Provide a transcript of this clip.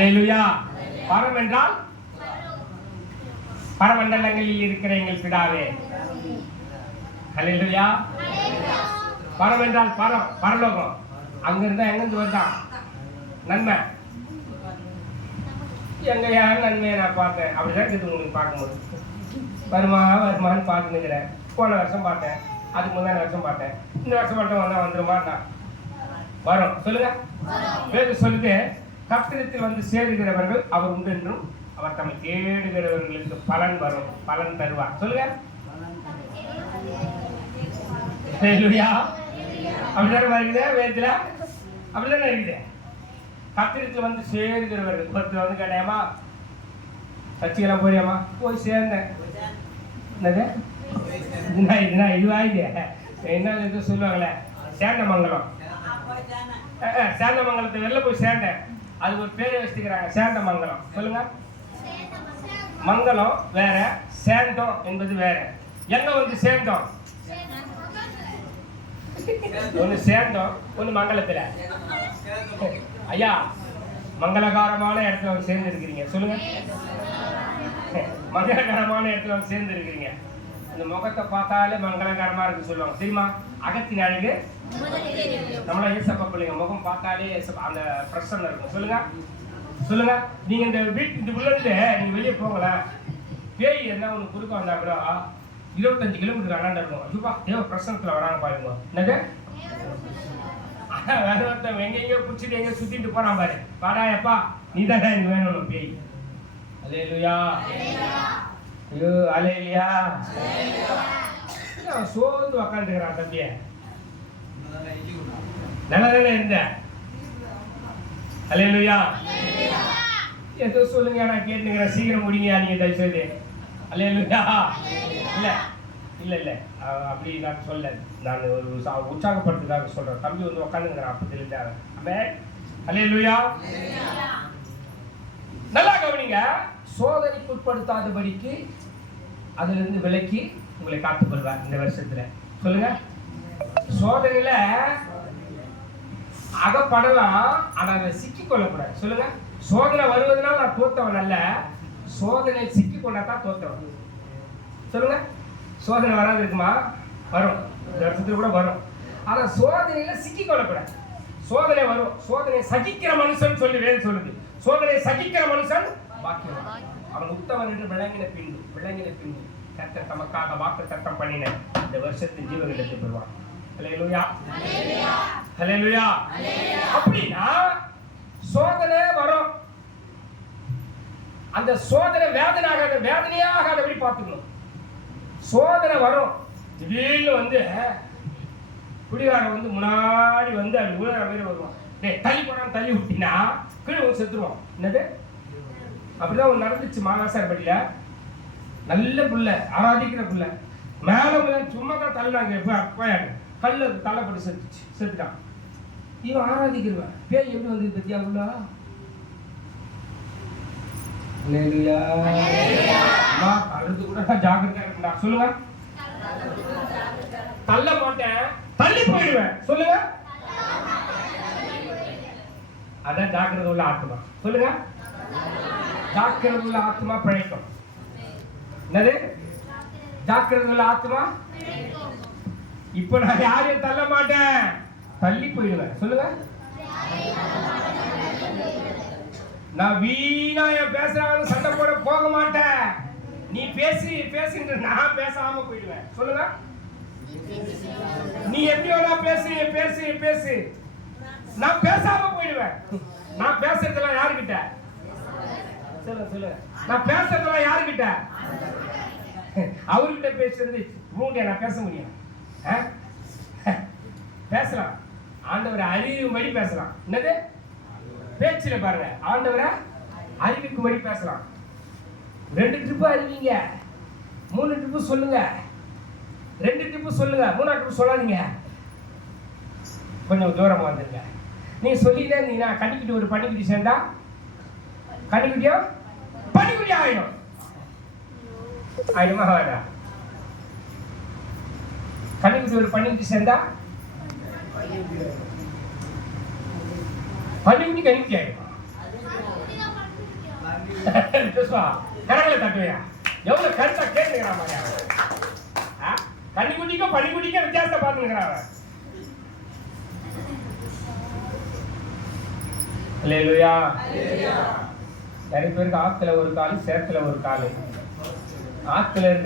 அல்லேலூயா பரம் என்றால்? பரமண்டலங்களில் இருக்கிற எங்கள் பிதாவே. அல்லேலூயா பரம் என்றால் பரம் பரலோகம். அங்க இருந்தா எங்கிருந்து வந்தான் நன்மை. எங்க யார் நன்மையை நான் பார்த்தேன். அப்படிதான் இருக்குது உங்களுக்கு பார்க்கும்போது. வருமா வருமான்னு பார்த்துன்னுக்கிறேன் போன வருஷம் பார்த்தேன். அதுக்கு முந்தான வருஷம் பார்த்தேன். இந்த வருஷம் மட்டும் வந்தா வந்துருமாட்டா? வரும். சொல்லுங்க. வேறு சொல்லுது கத்திரத்தில் வந்து சேருகிறவர்கள் அவர் உண்டு என்றும் அவர் தம்மை தேடுகிறவர்களுக்கு பலன் வரும் பலன் தருவார். சொல்லுங்க. அப்படிதானே வருகுது வேதத்துல? அப்படிதானே இருக்குது கத்திரத்தில் வந்து சேருகிறவர்கள் ஒருத்தர் வந்து கேட்டேம்மா சர்ச்சைக்கெல்லாம் போறியாம்மா? போய் சேர்ந்தேன். என்னது? இதுனா இதுனா இதுவா இது என்ன இது சொல்லுவாங்களே? சேந்தமங்கலம். சேந்தமங்கலத்தை வெளில போய் சேர்ந்தேன். அதுக்கு ஒரு பேர் வச்சுக்கிறாங்க சேந்தமங்கலம் சொல்லுங்க. மங்கலம். வேற சேந்தம் என்பது வேற. எங்க வந்து சேர்ந்தோம் ஒண்ணு சேர்ந்தோம் ஒண்ணு மங்கலத்துல. ஐயா மங்களகரமான இடத்துல வந்து சேர்ந்து இருக்கிறீங்க சொல்லுங்க. மங்களகரமான இடத்துல வந்து சேர்ந்து இருக்கிறீங்க இந்த முகத்தை பார்த்தாலே மங்களகரமா இருக்கு சொல்லுவாங்க. தெரியுமா? அகத்தின் அழகு. நம்மள ஏசப்பா பிள்ளைங்க முகம் பார்த்தாலே அந்த பிரசன்னம் இருக்கும். சொல்லுங்க. சொல்லுங்க. நீங்க இந்த வீட்டு இந்த உள்ள இருந்து நீங்க வெளியே போங்களேன் பேய் என்ன ஒன்று குறுக்க வந்தா கூட இருபத்தஞ்சு கிலோமீட்டர் அண்ணாண்ட இருக்கும். ஐயோப்பா தேவ பிரசனத்துல வராங்க பாருங்க. என்னது? வேற ஒருத்தன் எங்கெங்கயோ பிடிச்சிட்டு எங்க சுத்திட்டு போறான் பாரு. வாடா எப்பா நீ தான் எனக்கு வேணும் பேய். அலேலுயா ஐயோ அலேலியா அவன் சோர்ந்து உக்காந்துக்கிறான் தம்பிய. நல்லா தானே இருந்த? அலேலுயா ஏதோ சொல்லுங்க நான் கேட்டுக்கிறேன். சீக்கிரம் முடிங்க நீங்க தயவு செய்து அலேலுயா இல்ல இல்ல இல்ல. அப்படி நான் சொல்ல நான் ஒரு சா- உற்சாகப்படுத்துறதுக்காக சொல்றேன். தம்பி வந்து உட்காந்துங்கிறான் அப்ப தெரிஞ்சாரு அப்ப அலேலுயா நல்லா கவனிங்க. சோதனைக்குட்படுத்தாதபடிக்கு அதிலிருந்து விலக்கி உங்களை காத்துக்கொள்வார் இந்த வருஷத்துல. சொல்லுங்க. சோதனையில அகப்படலாம் ஆனா அதை சிக்கிக் கொள்ளக்கூடாது சொல்லுங்க. சோதனை வருவதனால நான் தோத்தவன் அல்ல. சோதனை சிக்கி கொண்டாதான் தோத்தவன். சொல்லுங்க. சோதனை வராது இருக்குமா? வரும். இந்த வருஷத்துல கூட வரும். ஆனா சோதனையில சிக்கிக்கொள்ளக்கூடாது. சோதனை வரும். சோதனை சகிக்கிற மனுஷன் சொல்லி வேறு சொல்லுது. சோதனை சகிக்கிற மனுஷன் பாக்கியவான். அவன் உத்தவன் என்று விளங்கின பின்பு விளங்கின பின்பு. கர்த்தர் தமக்காக வாக்கு தத்தம் பண்ணின இந்த வருஷத்தின் ஜீவனிடத்தை பெறுவான் ஹalleluya. ஹalleluya. அப்படின்னா சோதனை வரும். அந்த சோதனை வேதனையாகாத வேதனையாகாதபடி பார்த்துக்கணும்? சோதனை வரும். திடீர்னு வந்து குடிகாரன் வந்து முன்னாடி வந்து அது உலக மாதிரி வருவான் தள்ளி போடாம தள்ளி விட்டினா கீழே செத்துருவான். என்னது? அப்படிதான் ஒன்று நடந்துச்சு மாகாசார்பட்டியில நல்ல புள்ள ஆராதிக்கிற புள்ள. மேல மேல சும்மா தான் தள்ளினாங்க போயாடு கல்லு தள்ளப்பட்டு செத்துச்சு செத்துட்டான். இவன் ஆராதிக்கிறவன். பேய் எப்படி வந்து பத்தியா உள்ள? அழுது கூட நான் ஜாக்கிரதையா இருக்கா சொல்லுங்க. தள்ள மாட்டேன் தள்ளி போயிடுவேன். சொல்லுங்க. அதான் ஜாக்கிரதை உள்ள ஆத்மா. சொல்லுங்க. ஜாக்கிரதை உள்ள ஆத்மா பிழைக்கும். என்னது? ஜாக்கிரதை ஆத்மா இப்ப நான் யாரையும் தள்ள மாட்டேன். தள்ளி போயிடுவேன். சொல்லுங்க. நான் வீணா என் பேசுறாங்க சண்டை போட போக மாட்டேன். நீ பேசி பேசுன்ற நான் பேசாம போயிடுவேன். சொல்லுங்க. நீ எப்படி வேணா பேசு பேசு பேசு. நான் பேசாம போயிடுவேன். நான் பேசுறதுலாம் யாருக்கிட்ட சொல்லு சொல்லு. நான் பேசுறதெல்லாம் யாருக்கிட்ட? அவர்கிட்ட பேசுறது உங்ககிட்ட நான் பேச முடியும் ஆ? பேசலாம். ஆண்டவரை அறிவும்படி பேசலாம். என்னது? பேச்சில் பாருங்க. ஆண்டவரை அறிவிக்கும்படி பேசலாம். ரெண்டு ட்ரிப்பு அறிவிங்க மூணு ட்ரிப்பு சொல்லுங்க. ரெண்டு ட்ரிப்பு சொல்லுங்க. மூணாவது ட்ரிப்பு சொல்லாதீங்க. கொஞ்சம் தூரமாக வந்துருங்க. நீ சொல்லிட்டே இருந்தீங்கன்னா கண்ணிக்குட்டி ஒரு பண்ணிக்கிட்டு சேர்ந்தா கண்ணிக்குட்டியோ பன்னிக்குட்டி ஆயிடும். ஆயிடுமா வேண்டாம் கண்ணிக்குட்டி ஒரு பன்னிக்குட்டி சேர்ந்தா? பன்னிக்குட்டி கண்ணிக்குட்டி ஆயிடும். கிறிஸ்துவா தட்டுவையா? எவ்வளவு கருத்தா கேட்டுக்கிறான் மாதிரி அவன். ஆ? கன்னிக்குட்டிக்கும் பனிக்குட்டிக்கும் வித்தியாசத்தை பார்த்துக்கிறான் அவன். Hallelujah. நிறைய பேருக்கு ஆற்றுல ஒரு கால் சேத்துல ஒரு கால். ஆற்றுல இருந்து